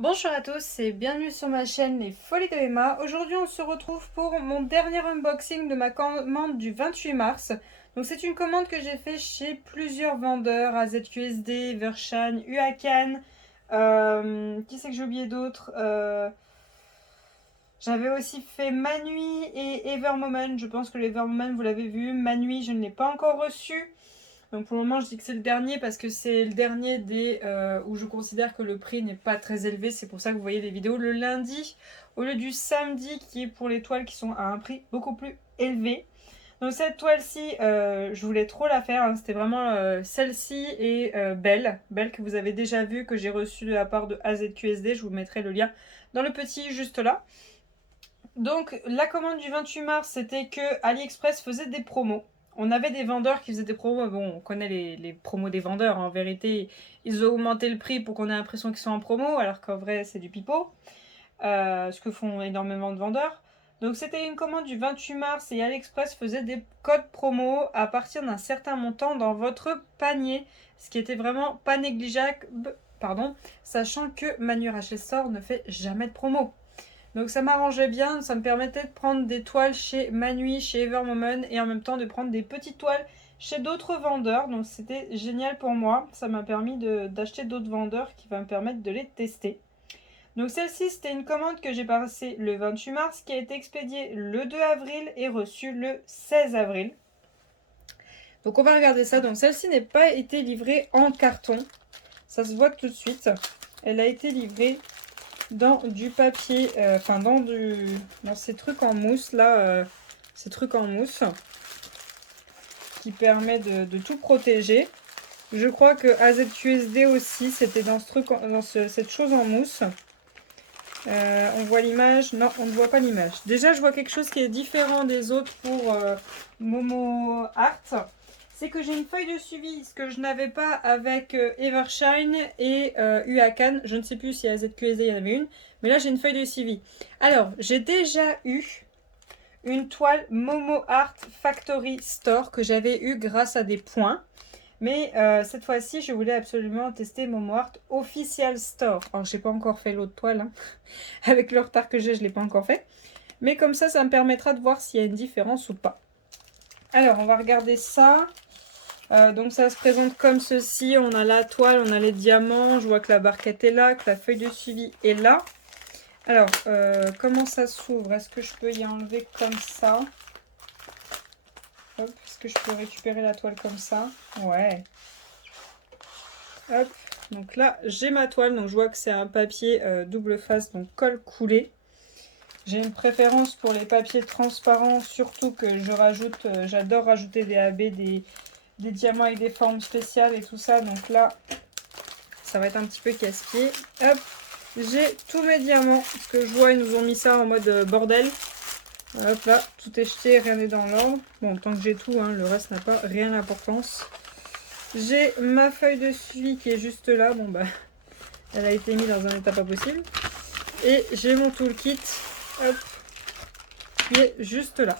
Bonjour à tous et bienvenue sur ma chaîne Les Folies de Emma. Aujourd'hui on se retrouve pour mon dernier unboxing de ma commande du 28 mars. Donc c'est une commande que j'ai fait chez plusieurs vendeurs, AZQSD, Evershine, Uacan, qui c'est que j'ai oublié d'autres J'avais aussi fait Manui et Evermoment. Je pense que l'Evermoment vous l'avez vu. Manui je ne l'ai pas encore reçu. Donc pour le moment je dis que c'est le dernier parce que c'est le dernier des où je considère que le prix n'est pas très élevé. C'est pour ça que vous voyez les vidéos le lundi au lieu du samedi qui est pour les toiles qui sont à un prix beaucoup plus élevé. Donc cette toile-ci, je voulais trop la faire, hein. C'était vraiment celle-ci et Belle. Belle que vous avez déjà vue, que j'ai reçue de la part de AZQSD. Je vous mettrai le lien dans le petit juste là. Donc la commande du 28 mars, c'était que AliExpress faisait des promos. On avait des vendeurs qui faisaient des promos. Bon, on connaît les promos des vendeurs. En vérité, ils ont augmenté le prix pour qu'on ait l'impression qu'ils sont en promo, alors qu'en vrai, c'est du pipeau. Ce que font énormément de vendeurs. Donc c'était une commande du 28 mars et AliExpress faisait des codes promo à partir d'un certain montant dans votre panier. Ce qui était vraiment pas négligeable, pardon, sachant que Manurache Store ne fait jamais de promo. Donc ça m'arrangeait bien, ça me permettait de prendre des toiles chez Manui, chez Evermoment et en même temps de prendre des petites toiles chez d'autres vendeurs. Donc c'était génial pour moi, ça m'a permis d'acheter d'autres vendeurs qui vont me permettre de les tester. Donc celle-ci c'était une commande que j'ai passée le 28 mars qui a été expédiée le 2 avril et reçue le 16 avril. Donc on va regarder ça. Donc celle-ci n'a pas été livrée en carton, ça se voit tout de suite. Elle a été livrée dans du papier, dans ces trucs en mousse là, ces trucs en mousse qui permet de tout protéger. Je crois que AZQSD aussi c'était dans ce truc, cette chose en mousse. On voit l'image? Non, on ne voit pas l'image. Déjà je vois quelque chose qui est différent des autres pour Momo Art. C'est que j'ai une feuille de suivi, ce que je n'avais pas avec Evershine et Uacan. Je ne sais plus si à ZQSD il y en avait une, mais là j'ai une feuille de suivi. Alors, j'ai déjà eu une toile Momo Art Factory Store que j'avais eu grâce à des points. Mais cette fois-ci, je voulais absolument tester Momo Art Official Store. Alors, j'ai pas encore fait l'autre toile, hein. Avec le retard que j'ai, je l'ai pas encore fait. Mais comme ça me permettra de voir s'il y a une différence ou pas. Alors, on va regarder ça. Donc ça se présente comme ceci, on a la toile, on a les diamants, je vois que la barquette est là, que la feuille de suivi est là. Alors, comment ça s'ouvre? Est-ce que je peux y enlever comme ça? Hop, est-ce que je peux récupérer la toile comme ça? Ouais. Hop, donc là j'ai ma toile, donc je vois que c'est un papier double face, donc colle coulé. J'ai une préférence pour les papiers transparents, surtout que je rajoute, j'adore rajouter des AB, des diamants avec des formes spéciales et tout ça. Donc là, ça va être un petit peu casse-pied. Hop, j'ai tous mes diamants. Parce que je vois, ils nous ont mis ça en mode bordel. Hop là, tout est jeté, rien n'est dans l'ordre. Bon, tant que j'ai tout, hein, le reste n'a pas rien d'importance. J'ai ma feuille de suivi qui est juste là. Bon, bah, elle a été mise dans un état pas possible. Et j'ai mon toolkit, hop, qui est juste là.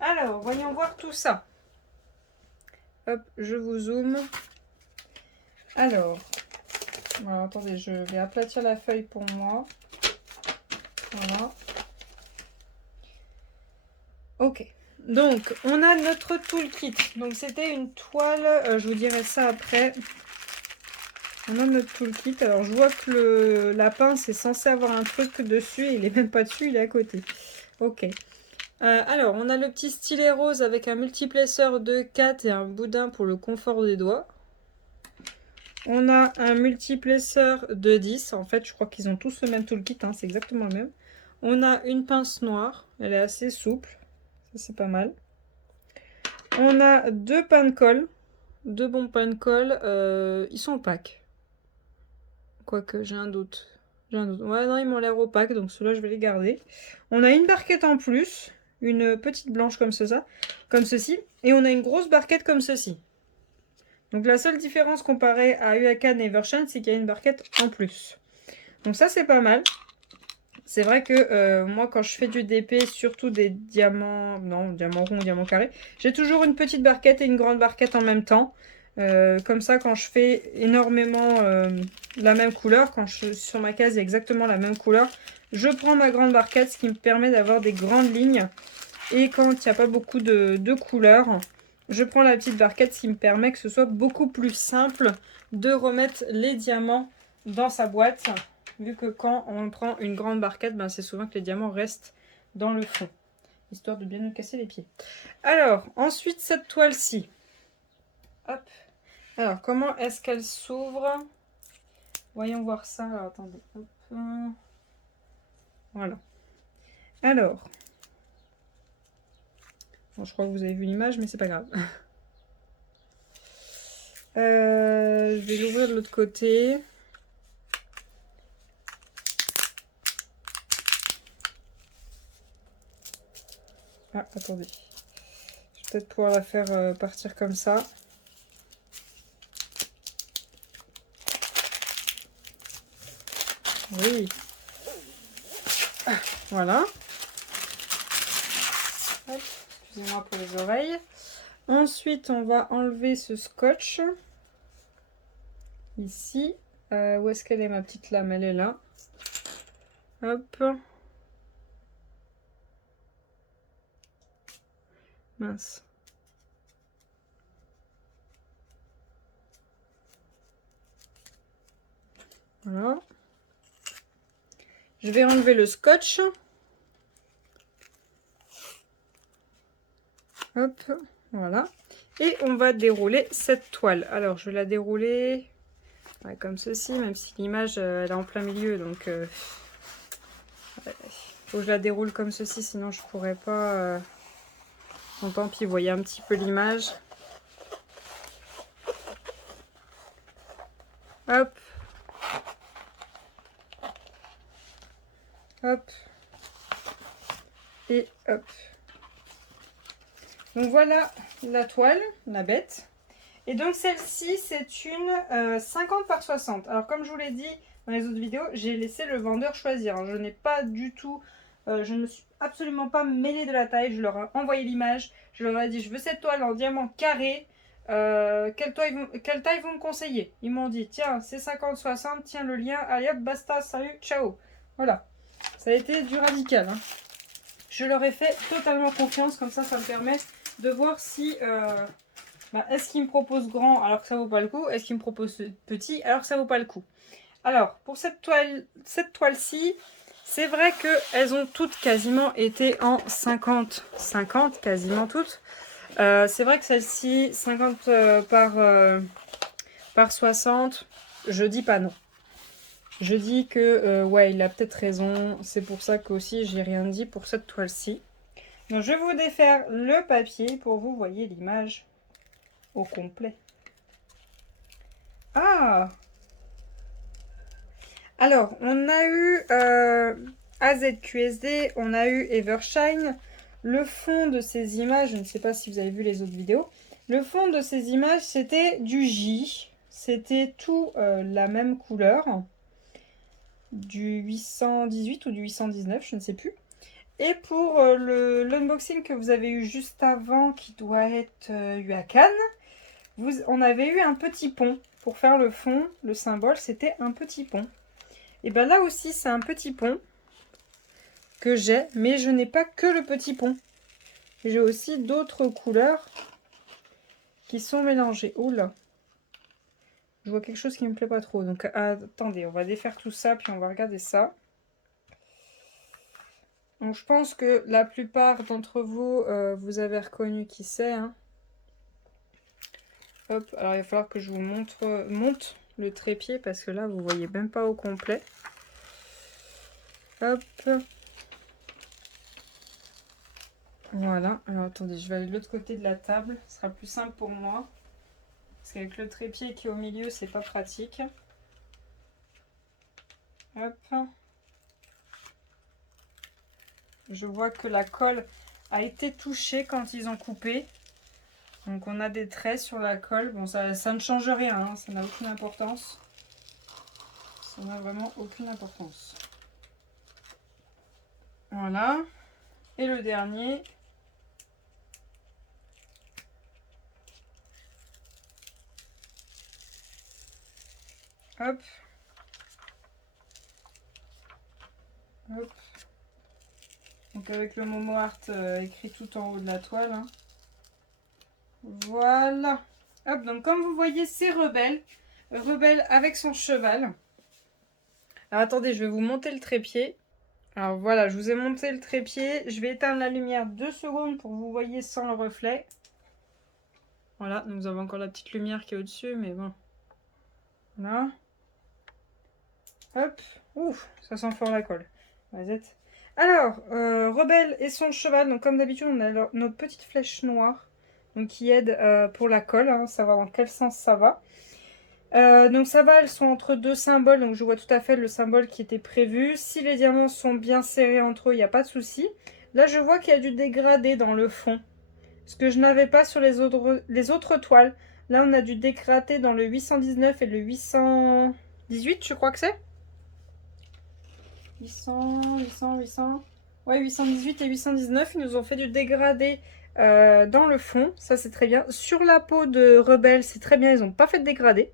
Alors, voyons voir tout ça. Hop, je vous zoome. Alors, attendez, je vais aplatir la feuille pour moi. Voilà. Ok. Donc, on a notre toolkit. Donc, c'était une toile, je vous dirai ça après. On a notre toolkit. Alors, je vois que la pince est censée avoir un truc dessus. Il n'est même pas dessus, il est à côté. Ok. Alors, on a le petit stylet rose avec un multiplesseur de 4 et un boudin pour le confort des doigts. On a un multiplesseur de 10. En fait, je crois qu'ils ont tous le même toolkit, hein, c'est exactement le même. On a une pince noire. Elle est assez souple. Ça, c'est pas mal. On a deux pains de colle. Deux bons pains de colle. Ils sont opaques. Quoique, j'ai un doute. Ouais, non, ils m'ont l'air opaques, donc ceux-là, je vais les garder. On a une barquette en plus. Une petite blanche comme ceci. Et on a une grosse barquette comme ceci. Donc la seule différence comparée à Uacan et Evershine, c'est qu'il y a une barquette en plus. Donc ça, c'est pas mal. C'est vrai que moi, quand je fais du DP, surtout des diamants, non, diamants ronds, diamants carrés, j'ai toujours une petite barquette et une grande barquette en même temps. Comme ça, quand je fais énormément la même couleur. Quand sur ma case, il y a exactement la même couleur. Je prends ma grande barquette, ce qui me permet d'avoir des grandes lignes. Et quand il n'y a pas beaucoup de couleurs, je prends la petite barquette, ce qui me permet que ce soit beaucoup plus simple de remettre les diamants dans sa boîte. Vu que quand on prend une grande barquette, ben c'est souvent que les diamants restent dans le fond. Histoire de bien nous casser les pieds. Alors, ensuite, cette toile-ci. Hop. Alors, comment est-ce qu'elle s'ouvre? Voyons voir ça. Alors, attendez. Hop. Voilà. Alors. Bon, je crois que vous avez vu l'image, mais c'est pas grave. Je vais l'ouvrir de l'autre côté. Ah, attendez. Je vais peut-être pouvoir la faire partir comme ça. Oui. Ah, voilà. Excusez-moi pour les oreilles. Ensuite, on va enlever ce scotch. Ici. Où est-ce qu'elle est, ma petite lame? Elle est là. Hop. Mince. Voilà. Je vais enlever le scotch. Hop, voilà. Et on va dérouler cette toile. Alors, je vais la dérouler comme ceci, même si l'image, elle est en plein milieu. Donc, faut que je la déroule comme ceci, sinon je pourrais pas... Bon, tant pis, vous voyez un petit peu l'image. Hop. Hop. Et hop. Donc voilà la toile, la bête. Et donc celle-ci, c'est une 50 par 60. Alors comme je vous l'ai dit dans les autres vidéos, j'ai laissé le vendeur choisir. Je n'ai pas du tout, je ne me suis absolument pas mêlée de la taille. Je leur ai envoyé l'image. Je leur ai dit, je veux cette toile en diamant carré. Quelle taille vous me conseillez? Ils m'ont dit, tiens, c'est 50-60, tiens le lien, allez hop, basta, salut, ciao. Voilà, ça a été du radical. Hein. Je leur ai fait totalement confiance, comme ça me permet de voir si... est-ce qu'il me propose grand alors que ça vaut pas le coup? Est-ce qu'il me propose petit alors que ça vaut pas le coup? Alors, pour cette toile-ci, c'est vrai qu'elles ont toutes quasiment été en 50-50, quasiment toutes. C'est vrai que celle-ci, 50 par 60, je dis pas non. Je dis que, ouais, il a peut-être raison. C'est pour ça qu'aussi, j'ai rien dit pour cette toile-ci. Donc, je vais vous défaire le papier pour que vous voyez l'image au complet. Ah! Alors, on a eu AZQSD, on a eu Evershine. Le fond de ces images, je ne sais pas si vous avez vu les autres vidéos, le fond de ces images, c'était du J. C'était tout la même couleur. Du 818 ou du 819, je ne sais plus. Et pour l'unboxing que vous avez eu juste avant, qui doit être eu à Cannes, on avait eu un petit pont. Pour faire le fond, le symbole, c'était un petit pont. Et bien là aussi, c'est un petit pont que j'ai, mais je n'ai pas que le petit pont. J'ai aussi d'autres couleurs qui sont mélangées. Oula, je vois quelque chose qui ne me plaît pas trop. Donc attendez, on va défaire tout ça, puis on va regarder ça. Donc je pense que la plupart d'entre vous, vous avez reconnu qui c'est. Hein. Hop, alors il va falloir que je vous monte le trépied parce que là, vous voyez même pas au complet. Hop. Voilà, alors attendez, je vais aller de l'autre côté de la table, ce sera plus simple pour moi. Parce qu'avec le trépied qui est au milieu, c'est pas pratique. Hop. Je vois que la colle a été touchée quand ils ont coupé. Donc on a des traits sur la colle. Bon, ça ne change rien, hein, ça n'a aucune importance. Ça n'a vraiment aucune importance. Voilà. Et le dernier. Hop. Hop. Donc avec le Momo Art écrit tout en haut de la toile. Hein. Voilà. Hop, donc comme vous voyez, c'est Rebelle. Rebelle avec son cheval. Alors attendez, je vais vous monter le trépied. Alors voilà, je vous ai monté le trépied. Je vais éteindre la lumière 2 secondes pour que vous voyez sans le reflet. Voilà, donc vous avez encore la petite lumière qui est au-dessus, mais bon. Voilà. Hop. Ouf, ça sent fort la colle. Vas-y. Alors, Rebelle et son cheval. Donc comme d'habitude, on a notre petite flèche noire. Donc qui aide pour la colle, hein, savoir dans quel sens ça va. Donc ça va, elles sont entre 2 symboles, donc je vois tout à fait le symbole qui était prévu. Si les diamants sont bien serrés entre eux, il n'y a pas de souci. Là, je vois qu'il y a du dégradé dans le fond, ce que je n'avais pas sur les autres toiles. Là, on a du dégradé dans le 819 et le 818, je crois que c'est. 800... Ouais, 818 et 819, ils nous ont fait du dégradé dans le fond. Ça, c'est très bien. Sur la peau de Rebelle, c'est très bien, ils n'ont pas fait de dégradé.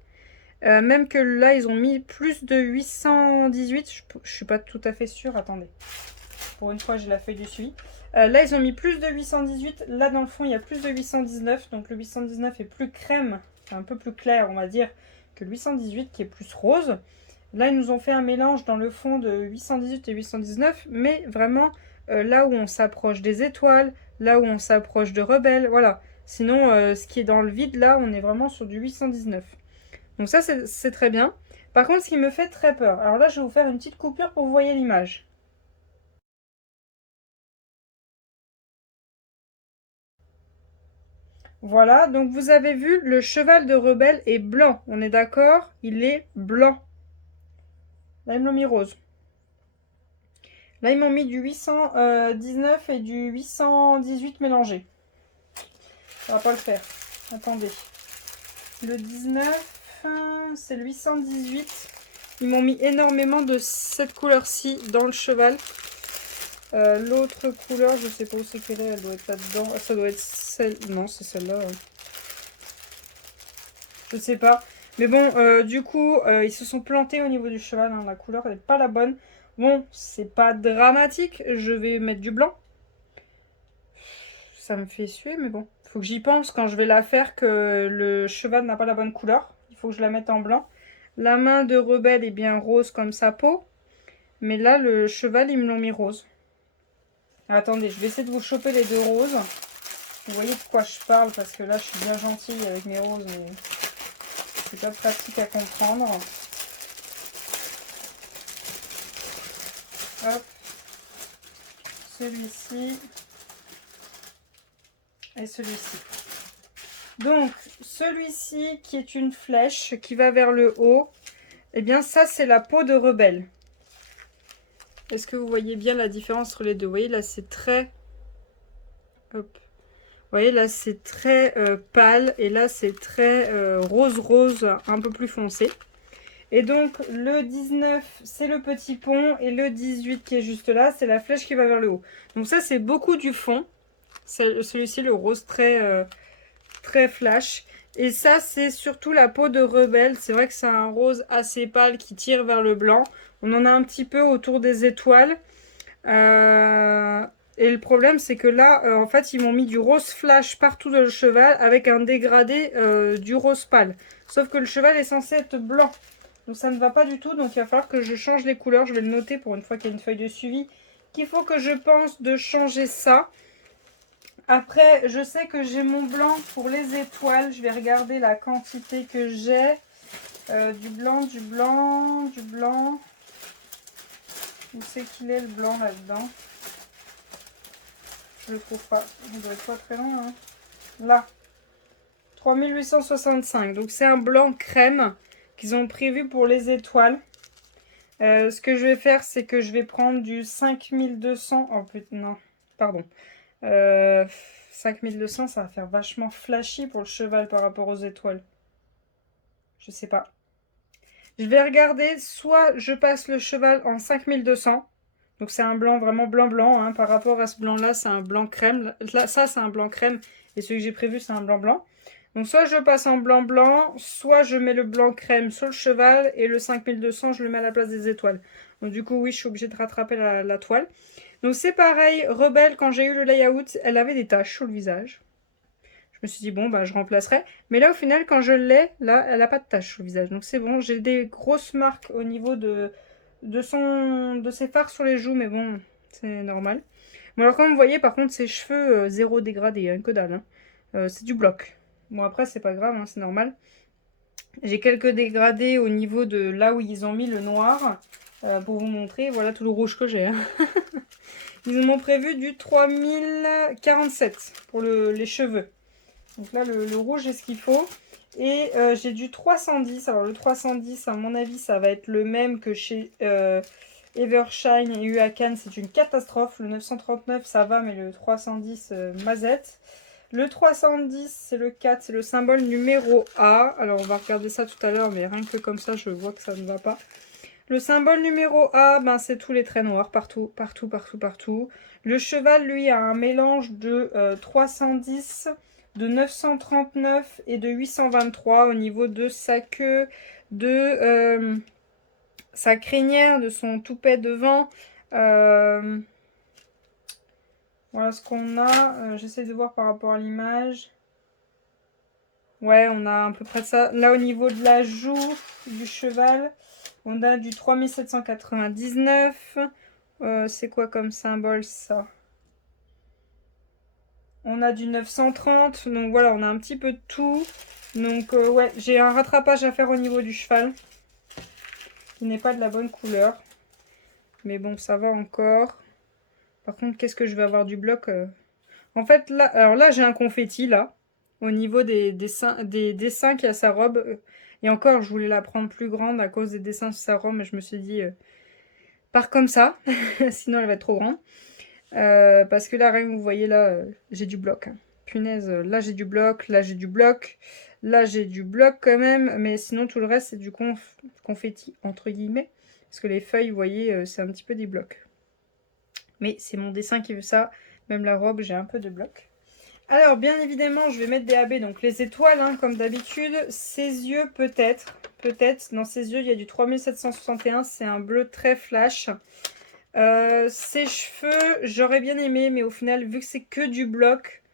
Même que là, ils ont mis plus de 818. Je suis pas tout à fait sûre. Attendez. Pour une fois, j'ai la feuille du suivi. Là, ils ont mis plus de 818. Là, dans le fond, il y a plus de 819. Donc, le 819 est plus crème. Enfin, un peu plus clair, on va dire, que le 818 qui est plus rose. Là, ils nous ont fait un mélange dans le fond de 818 et 819. Mais vraiment, là où on s'approche des étoiles, là où on s'approche de Rebelle, voilà. Sinon, ce qui est dans le vide, là, on est vraiment sur du 819. Donc ça, c'est très bien. Par contre, ce qui me fait très peur. Alors là, je vais vous faire une petite coupure pour que vous voyez l'image. Voilà, donc vous avez vu, le cheval de Rebelle est blanc. On est d'accord? Il est blanc. Là, ils me l'ont mis rose. Là, ils m'ont mis du 819 et du 818 mélangés. Ça va pas le faire. Attendez. Le 19, c'est le 818. Ils m'ont mis énormément de cette couleur-ci dans le cheval. L'autre couleur, je sais pas où c'est qu'elle est, elle doit être là-dedans. Ça doit être celle... Non, c'est celle-là. Je sais pas. Mais bon, du coup, ils se sont plantés au niveau du cheval. Hein. La couleur n'est pas la bonne. Bon, c'est pas dramatique. Je vais mettre du blanc. Ça me fait suer, mais bon. Faut que j'y pense quand je vais la faire que le cheval n'a pas la bonne couleur. Il faut que je la mette en blanc. La main de Rebelle est bien rose comme sa peau. Mais là, le cheval, ils me l'ont mis rose. Attendez, je vais essayer de vous choper les 2 roses. Vous voyez de quoi je parle parce que là, je suis bien gentille avec mes roses, mais c'est pas pratique à comprendre. Hop. Celui-ci. Et celui-ci. Donc, celui-ci qui est une flèche qui va vers le haut, eh bien ça, c'est la peau de Rebelle. Est-ce que vous voyez bien la différence entre les deux? Vous voyez, là, c'est très... Hop. Vous voyez, là, c'est très pâle. Et là, c'est très rose-rose, un peu plus foncé. Et donc, le 19, c'est le petit pont. Et le 18 qui est juste là, c'est la flèche qui va vers le haut. Donc ça, c'est beaucoup du fond. Celui-ci, le rose très, très flash. Et ça, c'est surtout la peau de Rebelle. C'est vrai que c'est un rose assez pâle qui tire vers le blanc. On en a un petit peu autour des étoiles. Et le problème, c'est que là, en fait, ils m'ont mis du rose flash partout dans le cheval avec un dégradé du rose pâle. Sauf que le cheval est censé être blanc. Donc ça ne va pas du tout. Donc il va falloir que je change les couleurs. Je vais le noter pour une fois qu'il y a une feuille de suivi. Qu'il faut que je pense de changer ça. Après, je sais que j'ai mon blanc pour les étoiles. Je vais regarder la quantité que j'ai. Du blanc, du blanc, du blanc. Où c'est qu'il est le blanc là-dedans? Je le trouve pas. Il doit être pas très loin. Hein. Là. 3865. Donc c'est un blanc crème qu'ils ont prévu pour les étoiles. Ce que je vais faire, c'est que je vais prendre du 5200. Oh putain, non. Pardon. 5200, ça va faire vachement flashy pour le cheval par rapport aux étoiles. Je sais pas. Je vais regarder, soit je passe le cheval en 5200. Donc c'est un blanc vraiment blanc-blanc. Hein. Par rapport à ce blanc-là, c'est un blanc crème. Là, ça, c'est un blanc crème. Et celui que j'ai prévu, c'est un blanc-blanc. Donc soit je passe en blanc blanc, soit je mets le blanc crème sur le cheval et le 5200 je le mets à la place des étoiles. Donc du coup oui, je suis obligée de rattraper la toile. Donc c'est pareil, Rebelle, quand j'ai eu le layout, elle avait des taches sur le visage. Je me suis dit bon bah je remplacerai. Mais là au final quand je l'ai, là elle n'a pas de taches sur le visage. Donc c'est bon, j'ai des grosses marques au niveau de ses fards sur les joues, mais bon, c'est normal. Bon alors comme vous voyez par contre ses cheveux, zéro dégradé, hein, que dalle. Hein. C'est du bloc. Bon après c'est pas grave, hein, c'est normal. J'ai quelques dégradés au niveau de là où ils ont mis le noir. Pour vous montrer, voilà tout le rouge que j'ai. Hein. Ils m'ont prévu du 3047 pour les cheveux. Donc là le rouge est ce qu'il faut. Et j'ai du 310. Alors le 310 à mon avis ça va être le même que chez Evershine et Huacan. C'est une catastrophe. Le 939 ça va mais le 310 mazette. Le 310, c'est le 4, c'est le symbole numéro A. Alors, on va regarder ça tout à l'heure, mais rien que comme ça, je vois que ça ne va pas. Le symbole numéro A, ben, c'est tous les traits noirs, partout, partout, partout, partout. Le cheval, lui, a un mélange de 310, de 939 et de 823 au niveau de sa queue, de sa crinière, de son toupet devant. Voilà ce qu'on a. J'essaie de voir par rapport à l'image. Ouais, on a à peu près ça. Là, au niveau de la joue du cheval, on a du 3799. C'est quoi comme symbole, ça? On a du 930. Donc voilà, on a un petit peu de tout. Donc ouais, j'ai un rattrapage à faire au niveau du cheval. Qui n'est pas de la bonne couleur. Mais bon, ça va encore. Par contre, qu'est-ce que je vais avoir du bloc En fait, là, alors là, j'ai un confetti, là, au niveau des dessins qu'il y a à sa robe. Et encore, je voulais la prendre plus grande à cause des dessins sur sa robe, mais je me suis dit, pars comme ça, sinon elle va être trop grande. Parce que là, rien que vous voyez, là, j'ai du bloc. Hein. Punaise, là, j'ai du bloc, là, j'ai du bloc, là, j'ai du bloc quand même, mais sinon, tout le reste, c'est du confetti, entre guillemets. Parce que les feuilles, vous voyez, c'est un petit peu des blocs. Mais c'est mon dessin qui veut ça. Même la robe, j'ai un peu de bloc. Alors, bien évidemment, je vais mettre des AB, donc les étoiles, hein, comme d'habitude. Ses yeux, peut-être. Peut-être. Dans ses yeux, il y a du 3761. C'est un bleu très flash. Ses cheveux, j'aurais bien aimé, mais au final, vu que c'est que du bloc,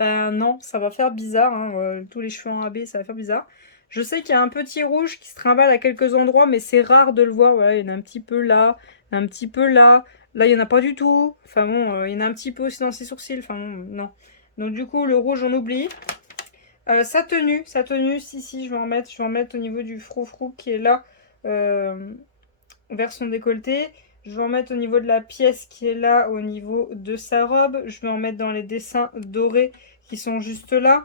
ben non, ça va faire bizarre. Hein, tous les cheveux en AB, ça va faire bizarre. Je sais qu'il y a un petit rouge qui se trimballe à quelques endroits, mais c'est rare de le voir. Voilà, il y en a un petit peu là, un petit peu là. Là, il n'y en a pas du tout. Enfin bon, il y en a un petit peu aussi dans ses sourcils. Enfin bon, non. Donc du coup, le rouge, on oublie. Sa tenue, si, je vais en mettre au niveau du froufrou qui est là, vers son décolleté. Je vais en mettre au niveau de la pièce qui est là, au niveau de sa robe. Je vais en mettre dans les dessins dorés qui sont juste là.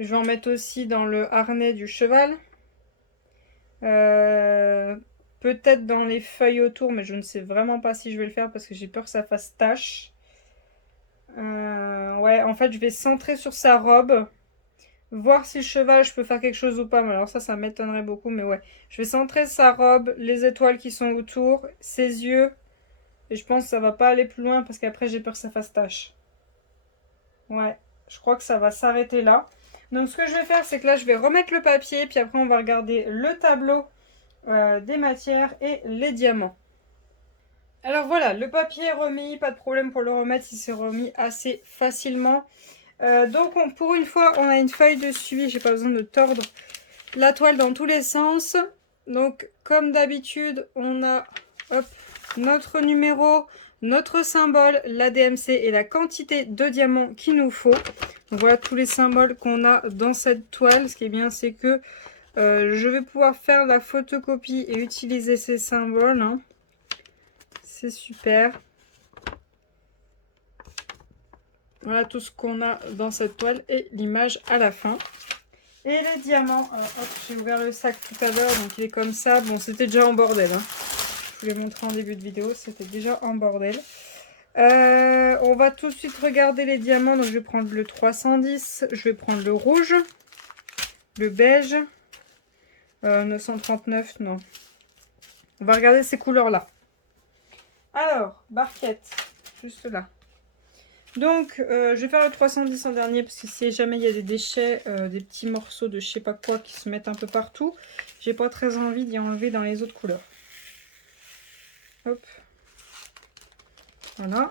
Je vais en mettre aussi dans le harnais du cheval. Peut-être dans les feuilles autour, mais je ne sais vraiment pas si je vais le faire parce que j'ai peur que ça fasse tache. Ouais, en fait, je vais centrer sur sa robe. Voir si le cheval, je peux faire quelque chose ou pas. Mais alors ça m'étonnerait beaucoup. Mais ouais, je vais centrer sa robe, les étoiles qui sont autour, ses yeux. Et je pense que ça va pas aller plus loin parce qu'après, j'ai peur que ça fasse tache. Ouais, je crois que ça va s'arrêter là. Donc ce que je vais faire, c'est que là, je vais remettre le papier. Puis après, on va regarder le tableau des matières et les diamants. Alors voilà, le papier est remis, pas de problème pour le remettre, il s'est remis assez facilement. Donc pour une fois, on a une feuille de suivi, j'ai pas besoin de tordre la toile dans tous les sens. Donc comme d'habitude, on a hop, notre numéro, notre symbole, la DMC et la quantité de diamants qu'il nous faut. Donc voilà tous les symboles qu'on a dans cette toile. Ce qui est bien, c'est que je vais pouvoir faire la photocopie et utiliser ces symboles. Hein. C'est super. Voilà tout ce qu'on a dans cette toile et l'image à la fin. Et les diamants, hop, j'ai ouvert le sac tout à l'heure, donc il est comme ça. Bon, c'était déjà en bordel. Hein. Je vous l'ai montré en début de vidéo, c'était déjà en bordel. On va tout de suite regarder les diamants. Donc je vais prendre le 310, je vais prendre le rouge, le beige, 939, non. On va regarder ces couleurs-là. Alors, barquette, juste là. Donc, je vais faire le 310 en dernier parce que si jamais il y a des déchets, des petits morceaux de je sais pas quoi qui se mettent un peu partout, j'ai pas très envie d'y enlever dans les autres couleurs. Hop. Voilà.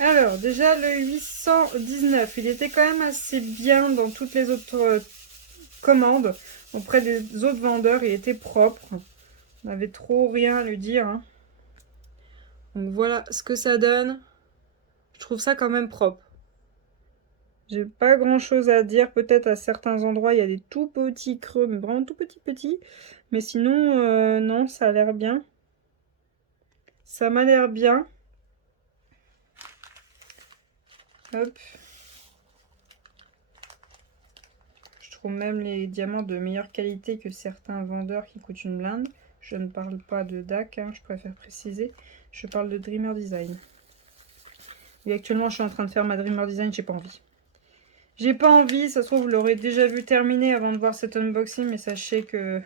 Alors, déjà le 819, il était quand même assez bien dans toutes les autres commandes. Auprès des autres vendeurs, il était propre. On n'avait trop rien à lui dire. Hein. Donc voilà ce que ça donne. Je trouve ça quand même propre. J'ai pas grand chose à dire. Peut-être à certains endroits, il y a des tout petits creux, mais vraiment tout petits. Mais sinon, non, ça a l'air bien. Ça m'a l'air bien. Hop. Je trouve même les diamants de meilleure qualité que certains vendeurs qui coûtent une blinde. Je ne parle pas de DAC, hein, je préfère préciser. Je parle de Dreamer Design. Et actuellement, je suis en train de faire ma Dreamer Design, j'ai pas envie. J'ai pas envie, ça se trouve, vous l'aurez déjà vu terminer avant de voir cet unboxing, mais sachez que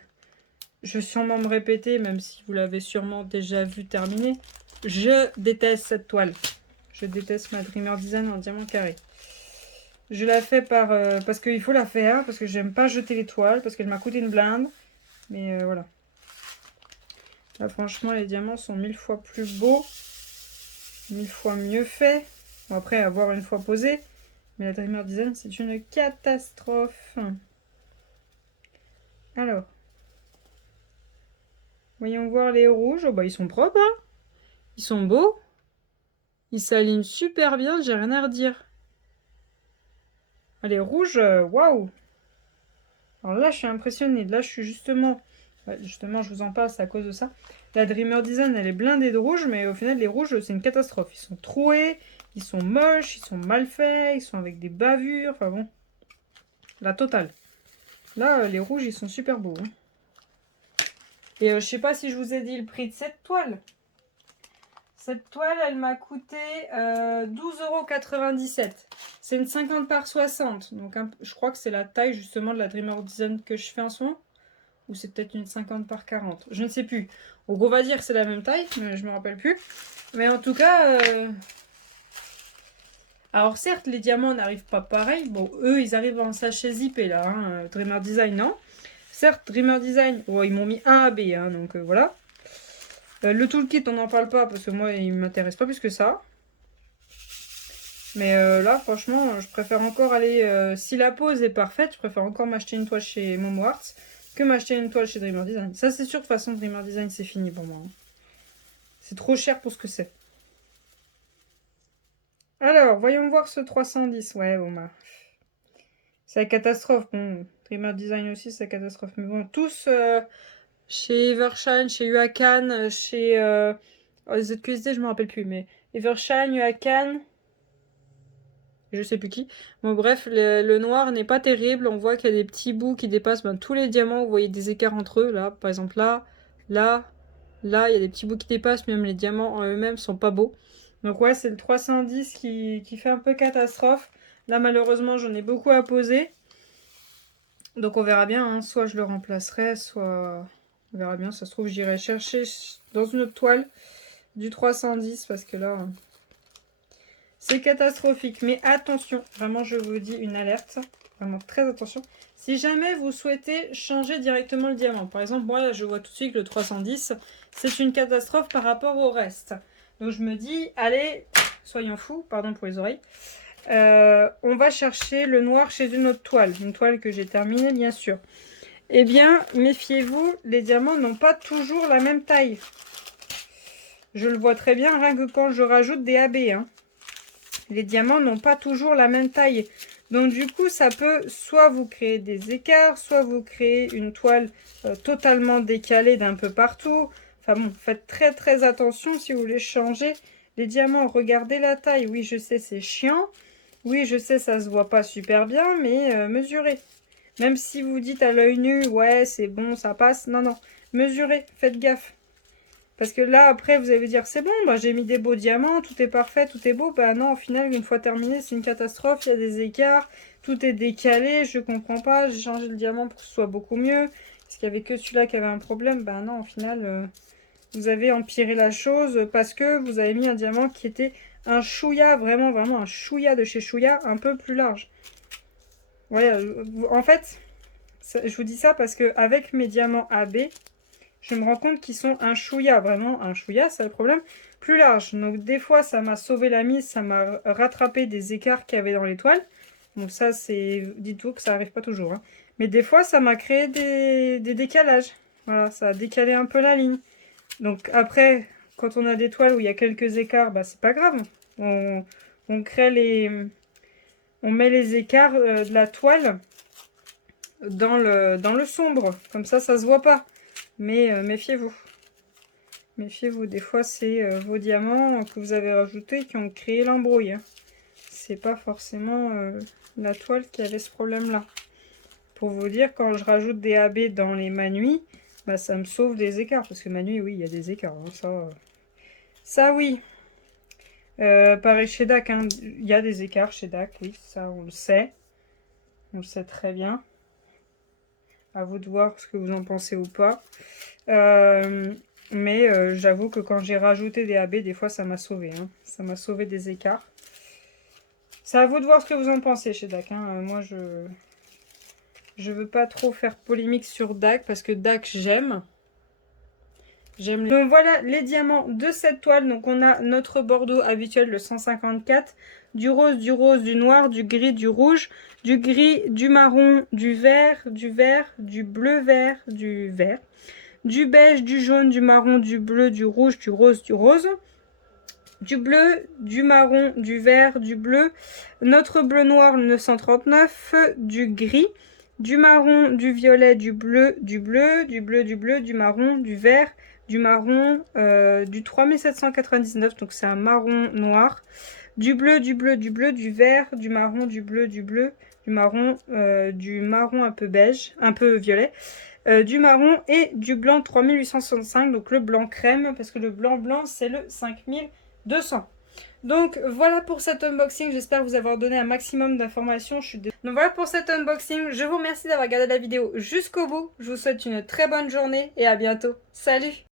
je vais sûrement me répéter, même si vous l'avez sûrement déjà vu terminer. Je déteste cette toile. Je déteste ma Dreamer Design en diamant carré. Je la fais parce qu'il faut la faire, parce que j'aime pas jeter les toiles, parce qu'elle m'a coûté une blinde. Mais voilà. Là, franchement, les diamants sont 1000 fois plus beaux, 1000 fois mieux faits. Bon, après, à voir une fois posé. Mais la Dreamer Design, c'est une catastrophe. Alors. Voyons voir les rouges. Oh, bah, ils sont propres, hein. Ils sont beaux. Ils s'alignent super bien, j'ai rien à redire. Ah, les rouges, waouh. Alors là, je suis impressionnée. Là, je suis justement... Justement, je vous en parle, c'est à cause de ça. La Dreamer Design, elle est blindée de rouge, mais au final, les rouges, c'est une catastrophe. Ils sont troués, ils sont moches, ils sont mal faits, ils sont avec des bavures, enfin bon. La totale. Là, les rouges, ils sont super beaux. Hein. Et je sais pas si je vous ai dit le prix de cette toile. Cette toile, elle m'a coûté 12,97 €. C'est une 50 par 60. Donc, je crois que c'est la taille justement de la Dreamer Design que je fais en ce moment. Ou c'est peut-être une 50 par 40. Je ne sais plus. Donc, on va dire que c'est la même taille. Mais je me rappelle plus. Mais en tout cas... Alors, certes, les diamants n'arrivent pas pareil. Bon, eux, ils arrivent en sachet zippé là. Hein. Dreamer Design, non. Certes, Dreamer Design, oh, ils m'ont mis A à B. Hein, donc, voilà. Le toolkit, on n'en parle pas parce que moi, il m'intéresse pas plus que ça. Mais là, franchement, je préfère encore aller... si la pose est parfaite, je préfère encore m'acheter une toile chez Momo Arts que m'acheter une toile chez Dreamer Design. Ça, c'est sûr, de toute façon, Dreamer Design, c'est fini pour moi. Hein. C'est trop cher pour ce que c'est. Alors, voyons voir ce 310. Ouais, bon, bah... C'est la catastrophe. Bon, Dreamer Design aussi, c'est la catastrophe. Mais bon, tous... chez Evershine, chez Huacan, chez ZQSD, je me rappelle plus, mais Evershine, Huacan, je sais plus qui. Bon, bref, le noir n'est pas terrible. On voit qu'il y a des petits bouts qui dépassent tous les diamants. Vous voyez des écarts entre eux. Là, par exemple, là, là, là, il y a des petits bouts qui dépassent. Même les diamants en eux-mêmes sont pas beaux. Donc, ouais, c'est le 310 qui fait un peu catastrophe. Là, malheureusement, j'en ai beaucoup à poser. Donc, on verra bien. Hein. Soit je le remplacerai, soit... On verra bien, ça se trouve, j'irai chercher dans une autre toile du 310 parce que là, c'est catastrophique. Mais attention, vraiment, je vous dis une alerte. Vraiment très attention. Si jamais vous souhaitez changer directement le diamant, par exemple, moi, là, je vois tout de suite que le 310, c'est une catastrophe par rapport au reste. Donc, je me dis, allez, soyons fous, pardon pour les oreilles. On va chercher le noir chez une autre toile. Une toile que j'ai terminée, bien sûr. Eh bien, méfiez-vous, les diamants n'ont pas toujours la même taille. Je le vois très bien, rien que quand je rajoute des AB. Hein. Les diamants n'ont pas toujours la même taille. Donc du coup, ça peut soit vous créer des écarts, soit vous créer une toile totalement décalée d'un peu partout. Enfin bon, faites très très attention si vous voulez changer les diamants. Regardez la taille. Oui, je sais, c'est chiant. Oui, je sais, ça se voit pas super bien, mais mesurez. Même si vous dites à l'œil nu, ouais, c'est bon, ça passe. Non, non. Mesurez, faites gaffe. Parce que là, après, vous allez vous dire, c'est bon, bah, j'ai mis des beaux diamants, tout est parfait, tout est beau. Bah non, au final, une fois terminé, c'est une catastrophe. Il y a des écarts, tout est décalé, je comprends pas. J'ai changé le diamant pour que ce soit beaucoup mieux. Est-ce qu'il y avait que celui-là qui avait un problème? Bah non, au final, vous avez empiré la chose parce que vous avez mis un diamant qui était un chouïa, vraiment un chouïa de chez Chouïa, un peu plus large. Voilà, en fait, je vous dis ça parce que avec mes diamants AB, je me rends compte qu'ils sont un chouïa, vraiment un chouïa, c'est le problème, plus large. Donc des fois, ça m'a sauvé la mise, ça m'a rattrapé des écarts qu'il y avait dans l'étoile. Donc ça, c'est, dites-vous que ça arrive pas toujours. Hein. Mais des fois, ça m'a créé des décalages. Voilà, ça a décalé un peu la ligne. Donc après, quand on a des toiles où il y a quelques écarts, bah c'est pas grave. On crée les... On met les écarts de la toile dans le sombre. Comme ça se voit pas. Mais méfiez-vous. Méfiez-vous, des fois c'est vos diamants que vous avez rajoutés qui ont créé l'embrouille. Hein. C'est pas forcément la toile qui avait ce problème-là. Pour vous dire, quand je rajoute des AB dans les manuits, bah, ça me sauve des écarts. Parce que manuit, oui, il y a des écarts. Hein, ça oui. Pareil chez DAC, hein, il y a des écarts chez DAC, oui, ça on le sait. On le sait très bien. À vous de voir ce que vous en pensez ou pas. Mais j'avoue que quand j'ai rajouté des AB, des fois ça m'a sauvé. Hein. Ça m'a sauvé des écarts. C'est à vous de voir ce que vous en pensez chez DAC. Hein. Moi, je veux pas trop faire polémique sur DAC parce que DAC, j'aime. Donc voilà les diamants de cette toile. Donc on a notre bordeaux habituel, le 154. Du rose, du noir, du gris, du rouge, du gris, du marron, du vert, du bleu vert, du vert. Du beige, du jaune, du marron, du bleu, du rouge, du rose, du bleu, du marron, du vert, du bleu, notre bleu noir, le 939, du gris, du marron, du violet, du bleu, du marron, du vert, du marron, du 3799, donc c'est un marron noir, du bleu, du vert, du marron, du marron, du marron un peu beige, un peu violet, du marron et du blanc 3865, donc le blanc crème, parce que le blanc c'est le 5200. Donc voilà pour cet unboxing, j'espère vous avoir donné un maximum d'informations. Donc voilà pour cet unboxing, je vous remercie d'avoir regardé la vidéo jusqu'au bout. Je vous souhaite une très bonne journée et à bientôt. Salut!